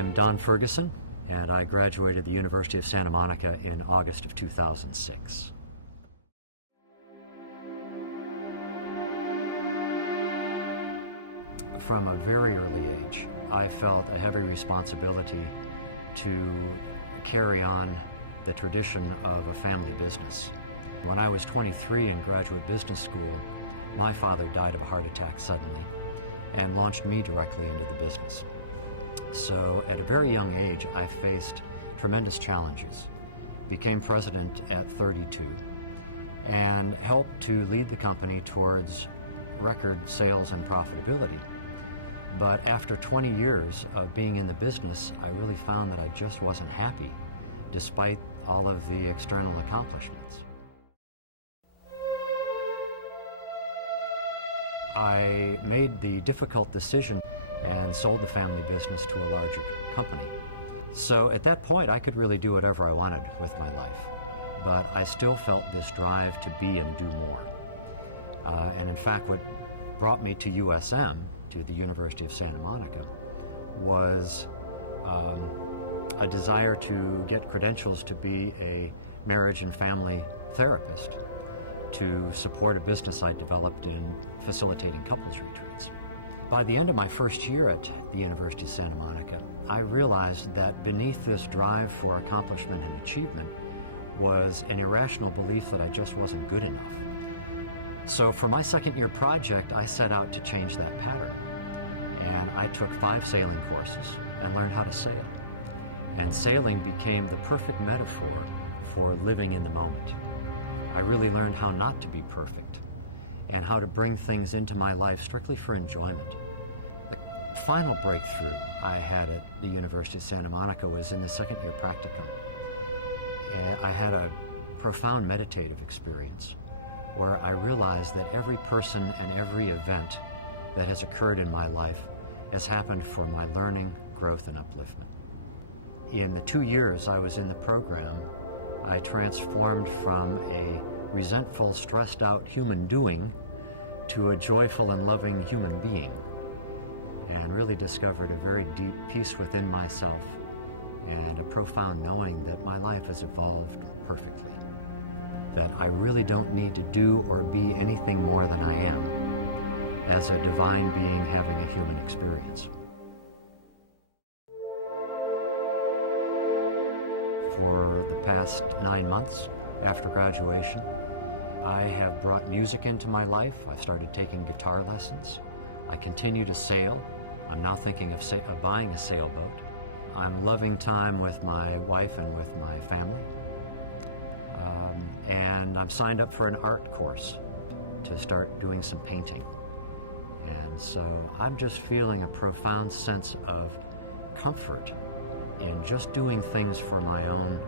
I'm Don Fergusson, and I graduated the University of Santa Monica in August of 2006. From a very early age, I felt a heavy responsibility to carry on the tradition of a family business. When I was 23 in graduate business school, my father died of a heart attack suddenly and launched me directly into the business. So at a very young age, I faced tremendous challenges, became president at 32, and helped to lead the company towards record sales and profitability. But after 20 years of being in the business, I really found that I just wasn't happy, despite all of the external accomplishments. I made the difficult decision and sold the family business to a larger company. So at that point, I could really do whatever I wanted with my life, but I still felt this drive to be and do more. And in fact, what brought me to USM, to the University of Santa Monica, was a desire to get credentials to be a marriage and family therapist, to support a business I developed in facilitating couples retreats. By the end of my first year at the University of Santa Monica, I realized that beneath this drive for accomplishment and achievement was an irrational belief that I just wasn't good enough. So for my second year project, I set out to change that pattern. And I took 5 sailing courses and learned how to sail. And sailing became the perfect metaphor for living in the moment. I really learned how not to be perfect and how to bring things into my life strictly for enjoyment. The final breakthrough I had at the University of Santa Monica was in the second year practicum. And I had a profound meditative experience where I realized that every person and every event that has occurred in my life has happened for my learning, growth, and upliftment. In the 2 years I was in the program, I transformed from a resentful, stressed out human doing to a joyful and loving human being, and really discovered a very deep peace within myself and a profound knowing that my life has evolved perfectly, that I really don't need to do or be anything more than I am as a divine being having a human experience. For the past 9 months after graduation, I have brought music into my life. I started taking guitar lessons. I continue to sail. I'm now thinking of buying a sailboat. I'm loving time with my wife and with my family. And I'm signed up for an art course to start doing some painting. And so I'm just feeling a profound sense of comfort in just doing things for my own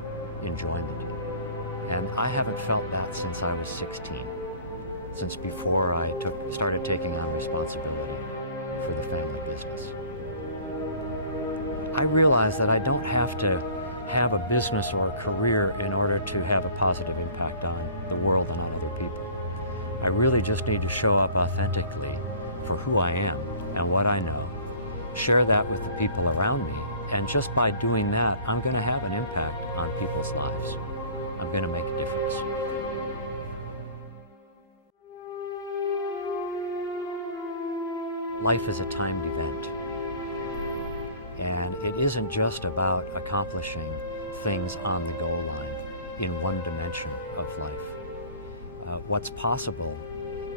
enjoyment. And I haven't felt that since I was 16, since before I started taking on responsibility for the family business. I realize that I don't have to have a business or a career in order to have a positive impact on the world and on other people. I really just need to show up authentically for who I am and what I know, share that with the people around me, and just by doing that, I'm going to have an impact on people's lives. I'm going to make a difference. Life is a timed event, and it isn't just about accomplishing things on the goal line in one dimension of life. What's possible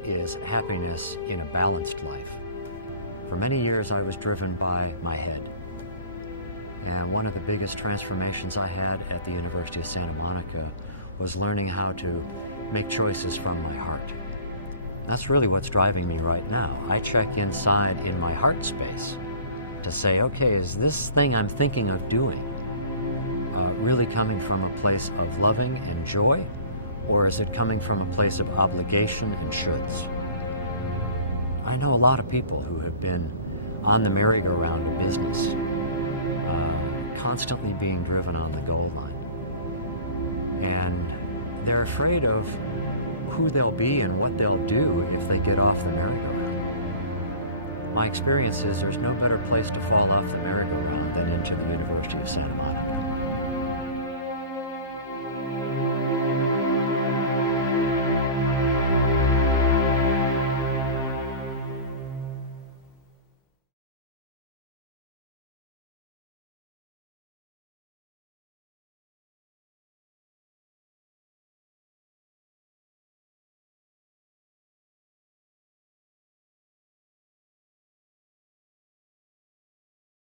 is happiness in a balanced life. For many years, I was driven by my head. And one of the biggest transformations I had at the University of Santa Monica was learning how to make choices from my heart. That's really what's driving me right now. I check inside in my heart space to say, okay, is this thing I'm thinking of doing really coming from a place of loving and joy, or is it coming from a place of obligation and shoulds? I know a lot of people who have been on the merry-go-round of business, constantly being driven on the goal line. And they're afraid of who they'll be and what they'll do if they get off the merry-go-round. My experience is there's no better place to fall off the merry-go-round than into the University of Santa Monica.